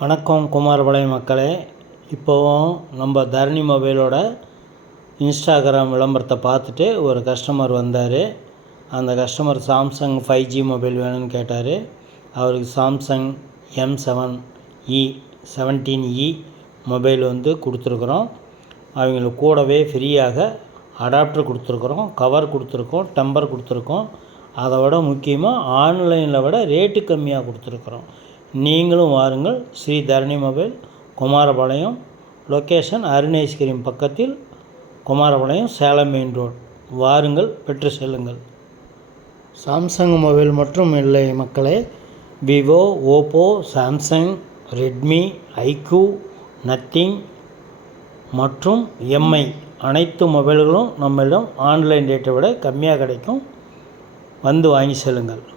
வணக்கம் குமாரபாளையம் மக்களே. இப்போவும் நம்ம தரணி மொபைலோட இன்ஸ்டாகிராம் விளம்பரத்தை பார்த்துட்டு ஒரு கஸ்டமர் வந்தார். அந்த கஸ்டமர் சாம்சங் 5G மொபைல் வேணும்னு கேட்டார். அவருக்கு சாம்சங் M7E மொபைல் கொடுத்துருக்குறோம். அவங்களுக்கு கூடவே ஃப்ரீயாக அடாப்டர் கொடுத்துருக்குறோம், கவர் கொடுத்துருக்கோம், டெம்பர் கொடுத்துருக்கோம். அதை விட முக்கியமாக ஆன்லைனில் விட ரேட்டு கம்மியாக கொடுத்துருக்குறோம். நீங்களும் வாருங்கள். Sri Dharani mobile, Kumarapalayam. Location Arun ice cream பக்கத்தில், குமாரபாளையம், சேலம் மெயின் ரோடு. வாருங்கள், பெற்று செல்லுங்கள். சாம்சங் மொபைல் மட்டும் இல்லை மக்களே, Vivo, Oppo, Samsung, Redmi, iQOO, Nothing மற்றும் எம்ஐ அனைத்து மொபைல்களும் நம்மளிடம் ஆன்லைன் ரேட்டை விட கம்மியாக கிடைக்கும். வந்து வாங்கி செல்லுங்கள்.